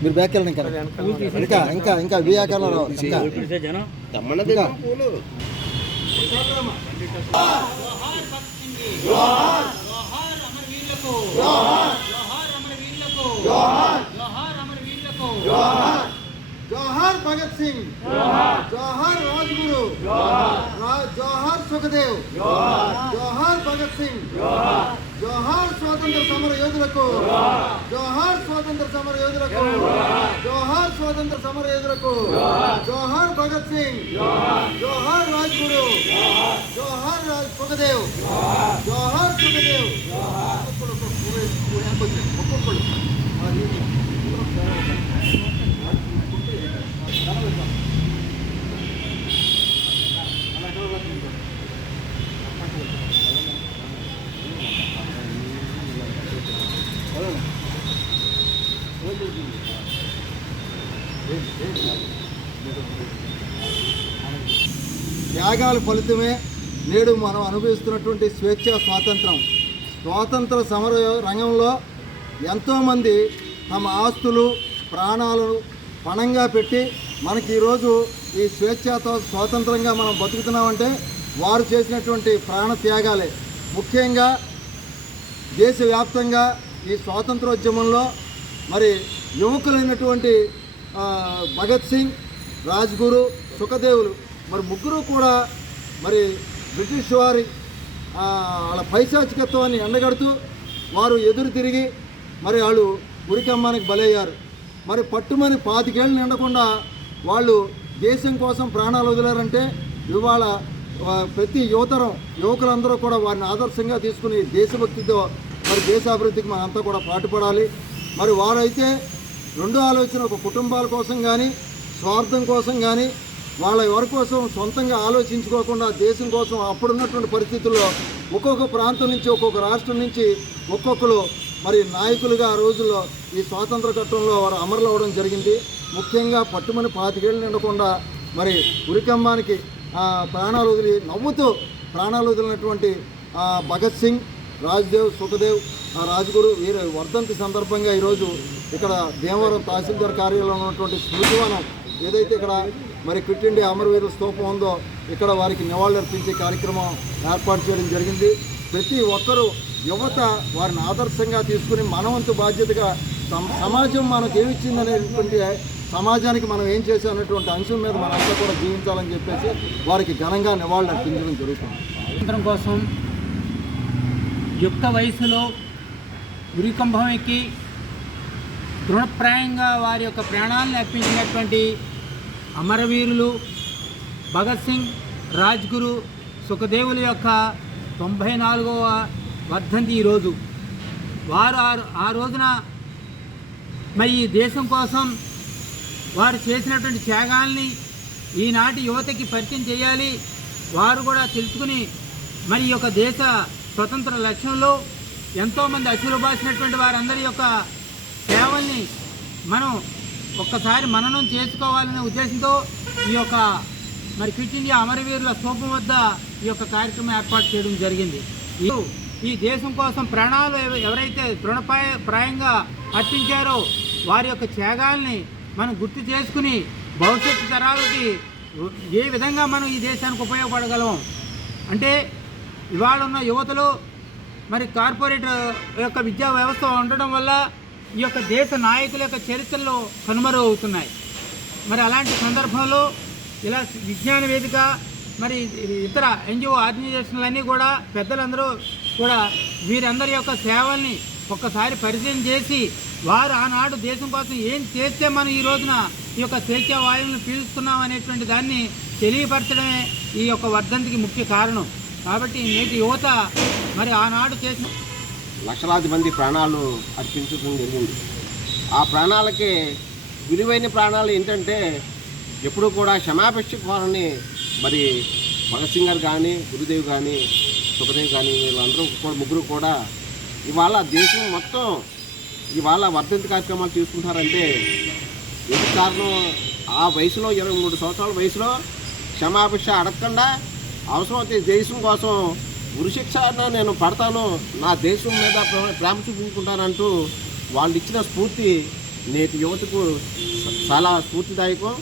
మీరు బ్యాక్ వెళ్ళండి ఇంకా ఇంకా ఇంకా ఇంకా బ్యాక్ వెళ్ళరు ఇంకా తమ్మన ఇంకా. పూలు జోహార్ అమరవీరులకు జోహార్ అమరవీరులకు జోహార్ అమరవీరులకు జోహార్ భగత్ సింగ్ జోహార్ రాజ్గురు రా- జోహార్ సుఖదేవ్ జోహార్ భగత్ సింగ్ జోహార్ స్వాతంత్ర సమర యోధులకు జోహార్ స్వాతంత్ర సమర యోధులకు జోహార్ స్వాతంత్ర సమర యోధులకు జోహార్ భగత్ సింగ్ జోహార్ రాజ్గురు జోహార్ రాజ్ సుఖదేవ్ జోహార్ సుఖదేవ్ ఒక్కొక్కరు ఒక్కొక్కరు త్యాగాల ఫలితమే నేడు మనం అనుభవిస్తున్నటువంటి స్వేచ్ఛ స్వాతంత్రం. స్వాతంత్ర సమర రంగంలో ఎంతోమంది తమ ఆస్తులు ప్రాణాలను పణంగా పెట్టి మనకి ఈరోజు ఈ స్వేచ్ఛతో స్వాతంత్రంగా మనం బతుకుతున్నామంటే వారు చేసినటువంటి ప్రాణ త్యాగాలే. ముఖ్యంగా దేశవ్యాప్తంగా ఈ స్వాతంత్రోద్యమంలో మరి యువకులైనటువంటి భగత్ సింగ్ రాజ్గురు సుఖదేవులు మరి ముగ్గురు కూడా మరి బ్రిటిష్ వారి వాళ్ళ పైశాచికత్వాన్ని ఎండగడుతూ వారు ఎదురు తిరిగి మరి వాళ్ళు ఉరికమ్మానికి బలయ్యారు. మరి పట్టుమని పాతికేళ్ళు నిండకుండా వాళ్ళు దేశం కోసం ప్రాణాలు వదిలారంటే ఇవాళ ప్రతి యువతరం యువకులందరూ కూడా వారిని ఆదర్శంగా తీసుకుని దేశభక్తితో మరి దేశాభివృద్ధికి మనంతా కూడా పాటుపడాలి. మరి వారైతే రెండో ఆలోచన ఒక కుటుంబాల కోసం కానీ స్వార్థం కోసం కానీ వాళ్ళ ఎవరి కోసం సొంతంగా ఆలోచించుకోకుండా దేశం కోసం అప్పుడున్నటువంటి పరిస్థితుల్లో ఒక్కొక్క ప్రాంతం నుంచి ఒక్కొక్క రాష్ట్రం నుంచి ఒక్కొక్కరు మరి నాయకులుగా ఆ రోజుల్లో ఈ స్వాతంత్ర ఘట్టంలో వారు అమరులు అవ్వడం జరిగింది. ముఖ్యంగా పట్టుమని పాతికేళ్ళు నిండకుండా మరి ఉరికంబానికి ప్రాణాలు వదిలి నవ్వుతూ ప్రాణాలు వదిలినటువంటి భగత్ సింగ్ రాజ్దేవ్ సుఖదేవ్ ఆ వీరి వర్ధంతి సందర్భంగా ఈరోజు ఇక్కడ భీమవరం తహసీల్దార్ కార్యాలయంలో ఉన్నటువంటి స్మృతివనం ఏదైతే ఇక్కడ మరి క్విట్ ఇండియా అమరవీరుల స్తూపం ఉందో ఇక్కడ వారికి నివాళులర్పించే కార్యక్రమం ఏర్పాటు చేయడం జరిగింది. ప్రతి ఒక్కరూ యువత వారిని ఆదర్శంగా తీసుకుని మనవంతు బాధ్యతగా సమాజం మనకు ఏమిచ్చిందనేటువంటి సమాజానికి మనం ఏం చేసాం అనేటువంటి అంశం మీద మనంతా కూడా జీవించాలని చెప్పేసి వారికి ఘనంగా నివాళులు అర్పించడం జరుగుతుంది. కోసం యుక్త వయసులో ఉరికంభం ఎక్కి తృణప్రాయంగా వారి యొక్క ప్రాణాలను అర్పించినటువంటి అమరవీరులు భగత్ సింగ్ రాజ్గురు సుఖదేవుల యొక్క తొంభై నాలుగవ వర్ధంతి ఈరోజు. వారు ఆ ఆ రోజున మరి ఈ దేశం కోసం వారు చేసినటువంటి త్యాగాల్ని ఈనాటి యువతకి పరిచయం చేయాలి. వారు కూడా తెలుసుకుని మరి యొక్క దేశ స్వతంత్ర లక్ష్యంలో ఎంతోమంది అచ్చులు బాసినటువంటి వారందరి యొక్క సేవల్ని మనం ఒక్కసారి మననం చేసుకోవాలనే ఉద్దేశంతో ఈ యొక్క మరి క్విట్ ఇండియా అమరవీరుల స్తూపం వద్ద ఈ యొక్క కార్యక్రమం ఏర్పాటు చేయడం జరిగింది. ఈ- ఈ దేశం కోసం ప్రాణాలు ఎవరైతే తృణపాయ ప్రాయంగా అర్పించారో వారి యొక్క త్యాగాల్ని మనం గుర్తు చేసుకుని భవిష్యత్తు తరాలకి ఏ విధంగా మనం ఈ దేశానికి ఉపయోగపడగలం అంటే ఇవాళ ఉన్న యువతలు మరి కార్పొరేట్ యొక్క విద్యా వ్యవస్థ ఉండడం వల్ల ఈ యొక్క దేశ నాయకుల యొక్క చరిత్రలో కనుమరు అవుతున్నాయి మరి అలాంటి సందర్భంలో ఇలా విజ్ఞాన వేదిక మరి ఇతర ఎన్జిఓ ఆర్గనైజేషన్లన్నీ కూడా పెద్దలందరూ కూడా వీరందరి యొక్క సేవల్ని ఒక్కసారి పరిచయం చేసి వారు ఆనాడు దేశం కోసం ఏం చేస్తే మనం ఈ రోజున ఈ యొక్క స్వేచ్ఛ వాయువులను పీలుస్తున్నాం అనేటువంటి దాన్ని తెలియపరచడమే ఈ యొక్క వర్ధంతికి ముఖ్య కారణం. కాబట్టి నేటి యువత మరి ఆనాడు చేసిన లక్షలాది మంది ప్రాణాలు అర్పించడం జరిగింది. ఆ ప్రాణాలకి విలువైన ప్రాణాలు ఏంటంటే ఎప్పుడూ కూడా క్షమాపేక్ష కోరని మరి భగత్ సింగ్ గారు కానీ గురుదేవ్ కానీ సుఖదేవ్ కానీ వీళ్ళందరూ కూడా ముగ్గురు కూడా ఇవాళ దేశం మొత్తం ఇవాళ వర్ధంతి కార్యక్రమాలు తీసుకుంటారంటే ఎందుకు కారణం ఆ వయసులో ఇరవై మూడు సంవత్సరాల వయసులో క్షమాపేక్ష అడగకుండా అవసరమైతే దేశం కోసం ఉరిశిక్ష నేను పడతాను. నా దేశం మీద ప్రేమ చూపించుకుంటానంటూ వాళ్ళు ఇచ్చిన స్ఫూర్తి నేటి యువతకు చాలా స్ఫూర్తిదాయకం.